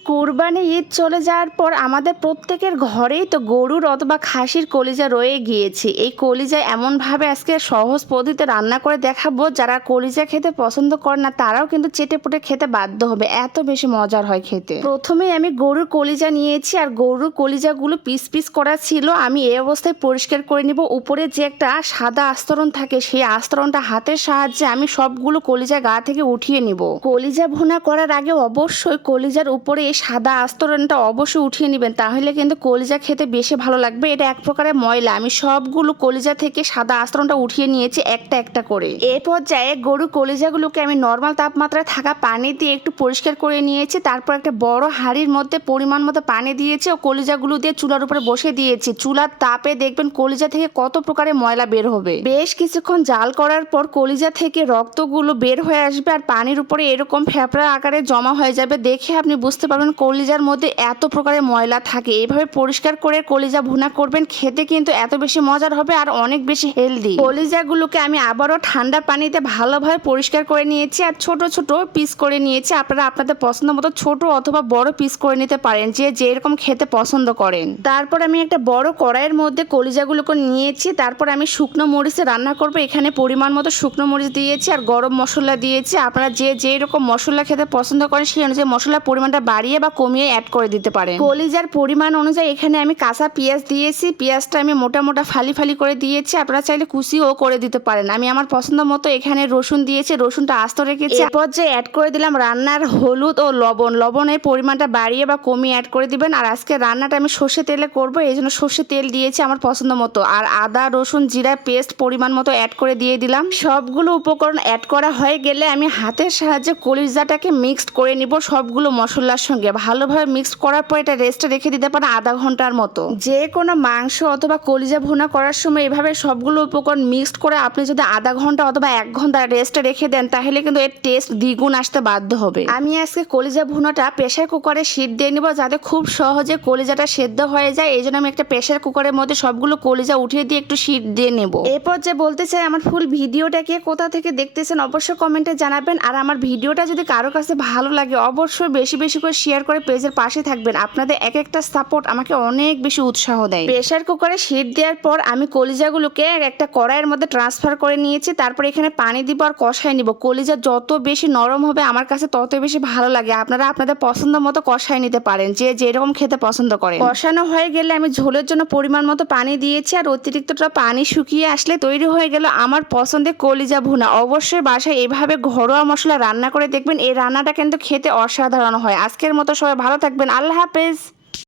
কুরবানি ঈদ চলে যাওয়ার পর আমাদের প্রত্যেকের ঘরেই তো গরুর অথবা খাসির কলিজা রয়ে গিয়েছে। এই কলিজা এমনভাবে আজকে সহজ পদ্ধতিতে রান্না করে দেখাবো, যারা কলিজা খেতে পছন্দ করে না তারাও কিন্তু চেটেপুটে খেতে বাধ্য হবে, এত বেশি মজার হয় খেতে। প্রথমেই আমি গরুর কলিজা নিয়েছি, আর গরুর কলিজাগুলো পিস পিস করা ছিল। আমি এই অবস্থায় পরিষ্কার করে নিব। উপরে যে একটা সাদা আস্তরণ থাকে, সেই আস্তরণটা হাতের সাহায্যে আমি সবগুলো কলিজা গা থেকে উঠিয়ে নিব। কলিজা ভুনা করার আগে অবশ্যই কলিজার উপরে এই সাদা আস্তরণটা অবশ্যই উঠিয়ে নেবেন, তাহলে কিন্তু কলিজা খেতে বেশি ভালো লাগবে। এটা এক প্রকারের ময়লা। আমি সবগুলো কলিজা থেকে সাদা আস্তরণটা উঠিয়ে নিয়েছি একটা একটা করে। এই পর্যায়ে গরুর কলিজাগুলোকে আমি নর্মাল তাপমাত্রায় থাকা পানি দিয়ে একটু পরিষ্কার করে নিয়েছি। তারপর একটা বড় হাঁড়ির মধ্যে পরিমাণ মতো পানি দিয়েছি ও কলিজাগুলো দিয়ে চুলার উপরে বসে দিয়েছি। চুলার তাপে দেখবেন কলিজা থেকে কত প্রকারের ময়লা বের হবে। বেশ কিছুক্ষণ জাল করার পর কলিজা থেকে রক্তগুলো বের হয়ে আসবে, আর পানির উপরে এরকম ফ্যাপড়া আকারে জমা হয়ে যাবে। দেখে আপনি বুঝতে পারবেন কলিজার মধ্যে এত প্রকারের ময়লা থাকে। এইভাবে পরিষ্কার করে কলিজা ভুনা করবেন, খেতে কিন্তু এত বেশি মজার হবে আর অনেক বেশি হেলদি। কলিজাগুলোকে আমি আবারও ঠান্ডা পানিতে ভালোভাবে পরিষ্কার করে নিয়েছি আর ছোট ছোট পিস করে নিয়েছি। আপনারা আপনাদের পছন্দ মতো ছোট অথবা বড় পিস করে নিতে পারেন, যে যেরকম খেতে পছন্দ করেন। তারপর আমি একটা বড় কড়াইয়ের মধ্যে কলিজাগুলোকে নিয়েছি। তারপর আমি শুকনো মরিচে রান্না করব। এখানে পরিমাণ মতো শুকনো মরিচ দিয়েছি আর গরম মশলা দিয়েছি। আপনারা যে যেরকম মশলা খেতে পছন্দ করেন সেই অনুযায়ী মশলার পরিমাণটা বাড়িয়ে বা কমিয়ে অ্যাড করে দিতে পারেন। কলিজার পরিমাণ অনুযায়ী এখানে আমি কাঁচা পেঁয়াজ দিয়েছি। পেঁয়াজটা আমি মোটা মোটা ফালি ফালি করে দিয়েছি, আপনারা চাইলে কুচিও করে দিতে পারেন। আমি আমার পছন্দ মতো এখানে রসুন দিয়েছি, রসুনটা আস্ত রেখেছি। এর পর্যায়ে অ্যাড করে দিলাম রান্নার হলুদ ও লবণ। লবণের পরিমাণটা বাড়িয়ে বা কমিয়ে অ্যাড করে দিবেন। আর আজকে রান্নাটা আমি সর্ষে তেলে করব, এই জন্য সর্ষে তেল দিয়েছি আমার পছন্দ মতো। আর আদা রসুন জিরা পেস্ট পরিমাণ মতো অ্যাড করে দিয়ে দিলাম। সবগুলো উপকরণ অ্যাড করা হয়ে গেলে আমি হাতের সাহায্যে কলিজাটাকে মিক্সড করে নিব সবগুলো মশলার সঙ্গে। ভালোভাবে মিক্সড করার পর এটা রেস্টে রেখে দিতে পারেন আধা ঘন্টার মতো। যে কোনো মাংস অথবা কলিজা ভুনা করার সময় এভাবে সবগুলো উপকরণ মিক্সড করে আপনি যদি আধা ঘন্টা অথবা 1 ঘন্টা রেস্টে রেখে দেন, তাহলে কিন্তু এর টেস্ট দ্বিগুণ আসতে বাধ্য হবে। আমি আজকে কলিজা ভুনাটা প্রেসার কুকারে সিদ্ধ দিয়ে নিব, যাতে খুব সহজে কলিজাটা সেদ্ধ হয়ে যায়। এই জন্য আমি একটা প্রেসার কুকারের মধ্যে সবগুলো কলিজা উঠিয়ে দিয়ে একটু সিদ্ধ দিয়ে নেব। এরপর যে বলতে চাই, আমার ফুল ভিডিওটাকে কোথা থেকে দেখতেছেন অবশ্যই কমেন্টে জানাবেন। আর আমার ভিডিওটা যদি কারো কাছে ভালো লাগে অবশ্যই বেশি বেশি করে শেয়ার করে পেজের পাশে থাকবেন। আপনাদের এক একটা সাপোর্ট আমাকে অনেক বেশি উৎসাহ দেয়। প্রেসার কুকারে সিদ্ধ দেওয়ার পর আমি কলিজাগুলোকে একটা কড়াইয়ের মধ্যে ট্রান্সফার করে নিয়েছি। তারপর এখানে পানি দিব আর কষায় নিব। কলিজা যত বেশি নরম হবে আমার কাছে তত বেশি ভালো লাগে। আপনারা আপনাদের পছন্দ মতো কষায় নিতে পারেন, যে যেরকম খেতে পছন্দ করেন। কষানো হয়ে গেলে আমি ঝোলের জন্য পরিমাণ মতো পানি দিয়েছি, আর অতিরিক্তটা পানি শুকিয়ে আসলে তৈরি হয়ে গেল আমার পছন্দের কলিজা ভুনা। অবশ্যই বাসায় এভাবে ঘরোয়া মশলা রান্না করে দেখবেন, এই রান্নাটা কিন্তু খেতে অসাধারণ হয়। আজকের মতো সবাই ভালো থাকবেন। আল্লাহ হাফেজ।